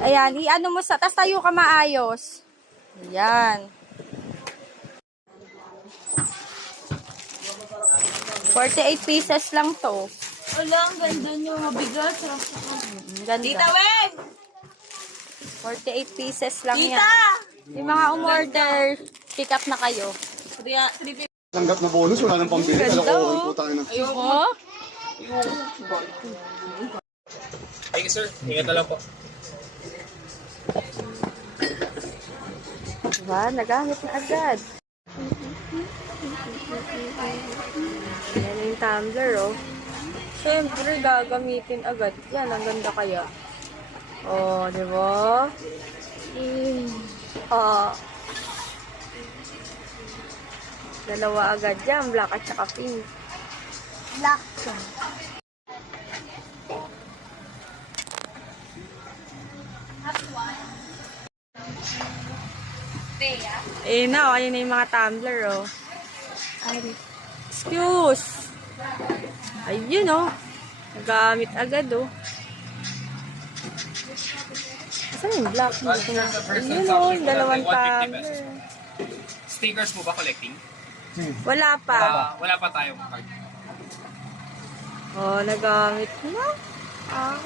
Ayan, i-ano mo sa, tas tayo ka maayos. Ayan. 48 pieces lang to. Wala, ang ganda nyo. Mabigat. Ganda. Tita, Weng! 48 pieces lang Tita! yan. Yung mga umorder, pick up na kayo. 350. Tanggap na bonus, wala nang pambili. Ganda, Kalokohan oh. po tayo na. Oh? Thank you, sir. Ingat na lang po. Diba? Nagamit na agad. Yan yung tumbler, oh. Siyempre, gagamitin agad. Yan, ang ganda kaya. Oh, di ba? Oh. Dalawa agad yan, black at saka pink. Black. Eh na, ayun na yung mga tumbler, oh. Excuse! Ayun, oh. Nagamit agad, oh. Saan yung black? Ayun, oh. Dalawang tumbler. Stickers mo ba collecting? Wala pa. Wala pa tayong card. Oh, nagamit na. Ah.